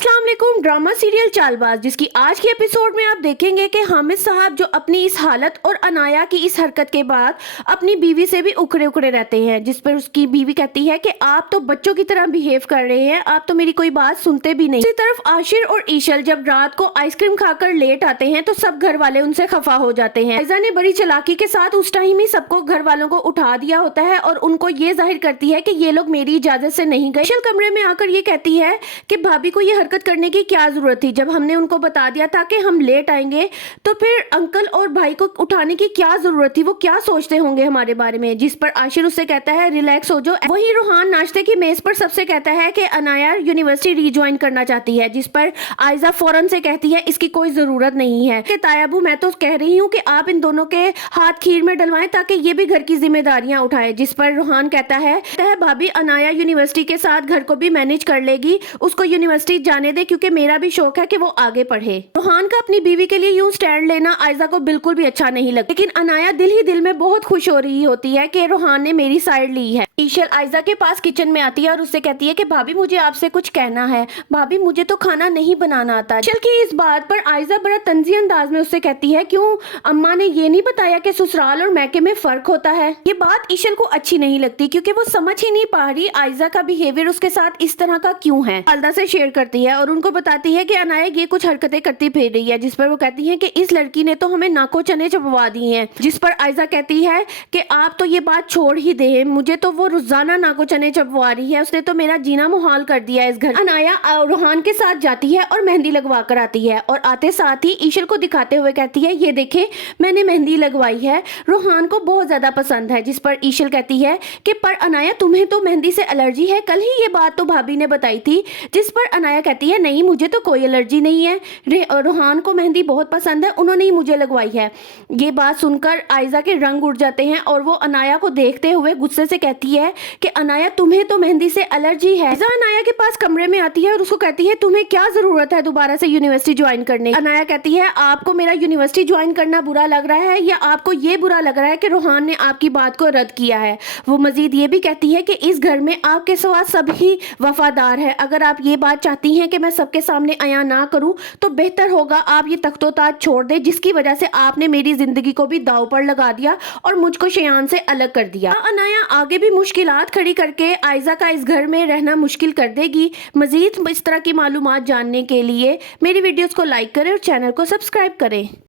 अस्सलाम वालेकुम। Drama serial Chaalbaaz जिसकी आज के एपिसोड में आप देखेंगे कि हामिद साहब जो अपनी इस हालत और अनाया की इस हरकत के बाद अपनी बीवी से भी उखड़े उखड़े रहते हैं, जिस पर उसकी बीवी कहती है कि आप तो बच्चों की तरह बिहेव कर रहे हैं, आप तो मेरी कोई बात सुनते भी नहीं। दूसरी तरफ आशिर और ईशल जब रात को आइसक्रीम खाकर लेट आते हैं तो सब घर वाले उनसे खफा हो जाते हैं। आयजा ने बड़ी चालाकी के साथ उस टाइम ही सबको घर वालों को उठा दिया होता है और उनको ये जाहिर करती है कि ये लोग मेरी इजाजत से नहीं गए। ईशल कमरे में आकर ये कहती है कि भाभी को ये हरकत करने की क्या जरूरत थी, जब हमने उनको बता दिया था कि हम लेट आएंगे तो फिर अंकल और भाई को उठाने की क्या जरूरत थी, वो क्या सोचते होंगे हमारे बारे में। जिस पर आशिर उससे कहता है रिलैक्स हो जाओ। वहीं रूहान नाश्ते की मेज पर सबसे कहता है कि अनाया यूनिवर्सिटी रिज्वाइन करना चाहती है, जिस पर आयजा फौरन से कहती है इसकी कोई जरूरत नहीं है कि तायाबू मैं तो कह रही हूँ कि आप इन दोनों के हाथ खीर में डलवाएं ताकि ये भी घर की जिम्मेदारियां उठाए। जिस पर रूहान कहता है भाभी अनाया यूनिवर्सिटी के साथ घर को भी मैनेज कर लेगी, उसको यूनिवर्सिटी जाने दे क्योंकि मेरा भी शौक है कि वो आगे पढ़े। रूहान का अपनी बीवी के लिए यूं स्टैंड लेना आयजा को बिल्कुल भी अच्छा नहीं लगता, लेकिन अनाया दिल ही दिल में बहुत खुश हो रही होती है कि रूहान ने मेरी साइड ली है। ईशल आयजा के पास किचन में आती है और उससे कहती है कि भाभी मुझे आपसे कुछ कहना है, भाभी मुझे तो खाना नहीं बनाना आता। ईशल की इस बात पर आयजा बड़ा तंजी अंदाज में उससे कहती है क्यों अम्मा ने ये नहीं बताया कि ससुराल और मैके में फर्क होता है। ये बात ईशल को अच्छी नहीं लगती क्योंकि वो समझ ही नहीं पा रही आयजा का बिहेवियर उसके साथ इस तरह का क्यों है। वालदा से शेयर करती है और उनको बताती है कि अनाया ये कुछ हरकतें करती फिर रही है, जिस पर वो कहती है कि इस लड़की ने तो हमें नाको चने चबवा दिए हैं। जिस पर आयजा कहती है कि आप तो ये बात छोड़ ही दे, मुझे तो वो रोजाना नाको चने चबवा रही है, उसने तो मेरा जीना मुहाल कर दिया है इस घर। अनाया रूहान के साथ जाती है और मेहंदी लगवा कर आती है और आते साथ ही ईशल को दिखाते हुए कहती है ये देखे मैंने मेहंदी लगवाई है, रूहान को बहुत ज्यादा पसंद है। जिस पर ईशल कहती है कि पर अनाया तुम्हें तो मेहंदी से एलर्जी है, कल ही ये बात तो भाभी ने बताई थी। जिस पर अनाया कहती है नहीं मुझे तो कोई एलर्जी नहीं है, रूहान को मेहंदी बहुत पसंद है, उन्होंने ही मुझे लगवाई है। ये बात सुनकर आयजा के रंग उड़ जाते हैं और वो अनाया को देखते हुए गुस्से से कहती है कि अनाया तुम्हें तो मेहंदी से एलर्जी है। आयजा अनाया के पास कमरे में आती है और उसको कहती है तुम्हें क्या जरूरत है दोबारा से यूनिवर्सिटी ज्वाइन करने। अनाया कहती है आपको मेरा यूनिवर्सिटी ज्वाइन करना बुरा लग रहा है या आपको ये बुरा लग रहा है कि रूहान ने आपकी बात को रद्द किया है। वो मजीद ये भी कहती है कि इस घर में आपके सिवा सभी वफादार है, अगर आप ये बात चाहती हैं कि मैं सबके सामने अया ना करूं तो बेहतर होगा आप ये तख्तोताज छोड़ दे जिसकी वजह से आपने मेरी जिंदगी को भी दाव पर लगा दिया और मुझको शयान से अलग कर दिया। अनाया आगे भी मुश्किलात खड़ी करके आयजा का इस घर में रहना मुश्किल कर देगी। मजीद इस तरह की मालूमात जानने के लिए मेरी वीडियोस को लाइक करें और चैनल को सब्सक्राइब करें।